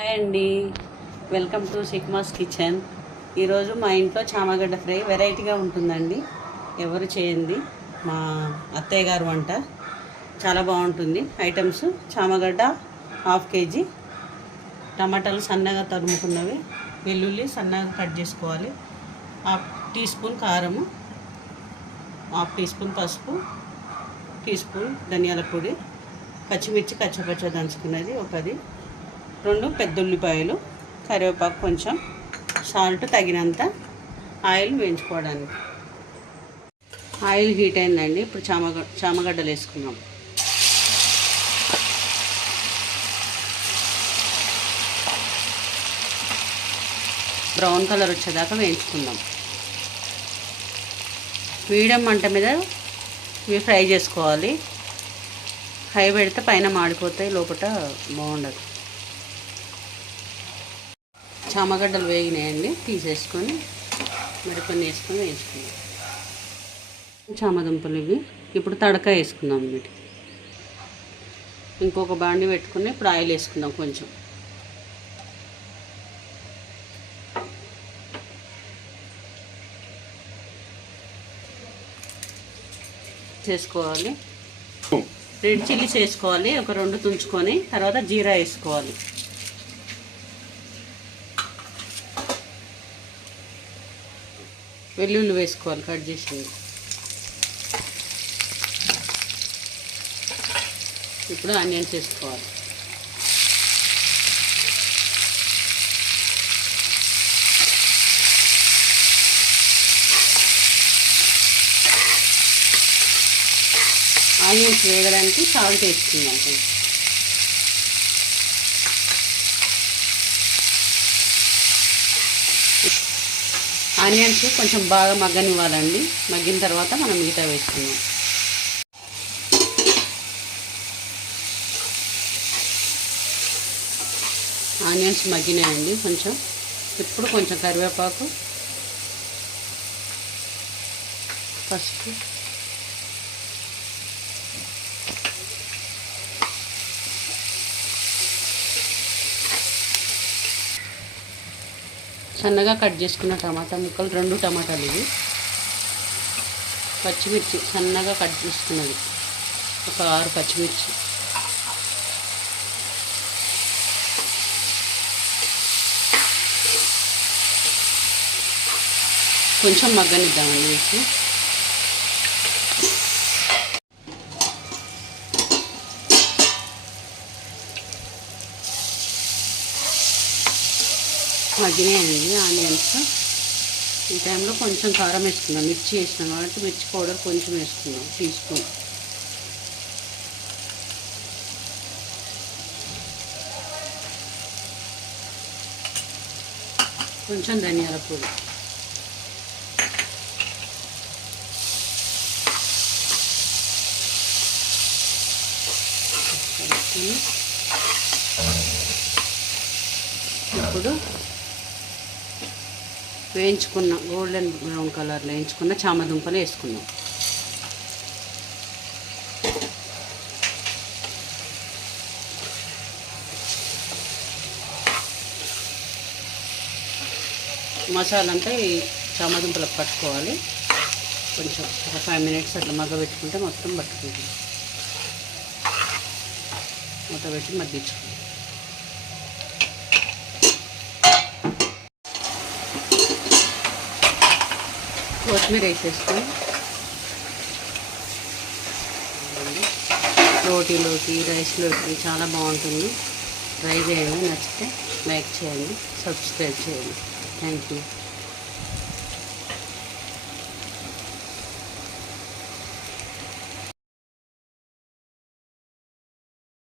Hi అండి, welcome to సిక్మాస్ kitchen. ఈరోజు మా ఇంట్లో చామగడ్డ ఫ్రై వెరైటీగా ఉంటుందండి. ఎవరు చేయండి, మా అత్తయ్య గారు వంట. చాలా బాగుంటుంది. ఐటమ్స్: చామగడ్డ ½ కేజీ, టమాటాలు సన్నగా తరుముకున్నవి, వెల్లుల్లి సన్నగా కట్ చేసుకోవాలి, ½ టీ స్పూన్ కారము, ½ టీ స్పూన్ పసుపు, టీ స్పూన్ ధనియాల పొడి, పచ్చిమిర్చి కచ్చపచ్చ దంచుకున్నది ఒకది, 2 పెద్ద ఉల్లిపాయలు, కరివేపాకు, కొంచెం సాల్ట్ తగినంత, ఆయిల్ వేయించుకోవడానికి. ఆయిల్ హీట్ అయిందండి. ఇప్పుడు చామగడ్డలు వేసుకుందాం. బ్రౌన్ కలర్ వచ్చేదాకా వేయించుకుందాం. మీడియం మంట మీద ఇవి ఫ్రై చేసుకోవాలి. హై పెడితే పైన మాడిపోతాయి, లోపల బాగుండదు. చామగడ్డలు వేగినాయండి, తీసేసుకొని మరికొన్ని వేసుకొని వేసుకుందాం. చామదుంపలు ఇవి. ఇప్పుడు తడక వేసుకుందాం వీటి. ఇంకొక బాండి పెట్టుకుని ఇప్పుడు ఆయిల్ వేసుకుందాం. కొంచెం చేసుకోవాలి. రెడ్ చిల్లీస్ వేసుకోవాలి, ఒక 2 తుంచుకొని. తర్వాత జీరా వేసుకోవాలి. వెల్లుల్లి వేసుకోవాలి కట్ చేసింది. ఇప్పుడు ఆనియన్స్ వేసుకోవాలి. ఆనియన్స్ వేగడానికి సాల్ట్ వేసుకుందాం. ఆనియన్స్ కొంచెం బాగా మగ్గనివ్వాలండి. మగ్గిన తర్వాత మనం మిగతా వేసుకుందాం. ఆనియన్స్ మగ్గినాయండి కొంచెం. ఇప్పుడు కొంచెం కరివేపాకు, పసుపు, సన్నగా కట్ చేసుకున్న టమాటా ముక్కలు, 2 టమాటాలు ఇవి, పచ్చిమిర్చి సన్నగా కట్ చేసుకున్నది ఒక 6 పచ్చిమిర్చి, కొంచెం మగ్గనిద్దామండి వీటిని. మగ్గినాయండి ఆనియన్స్. ఈ టైంలో కొంచెం కారం వేసుకుందాం. మిర్చి వేసినాం కాబట్టి మిర్చి పౌడర్ కొంచెం వేసుకుందాం, టీ స్పూన్. కొంచెం ధనియాల పొడి, ఇప్పుడు వేయించుకున్న గోల్డెన్ బ్రౌన్ కలర్లో వేయించుకున్న చామదుంపలు వేసుకున్నాం. మసాలా అంతా ఈ చామదుంపలకు పట్టుకోవాలి. కొంచెం ఒక 5 మినిట్స్ అట్లా మగ్గబెట్టుకుంటే మొత్తం పట్టుకుంటుంది. మూత పెట్టి మగ్గించుకుంటాం. కొత్తిమీర వేసేసుకొని రోటీలోకి, రైస్లోకి చాలా బాగుంటుంది. ట్రై చేయండి. నచ్చితే లైక్ చేయండి, సబ్స్క్రైబ్ చేయండి. Thank you.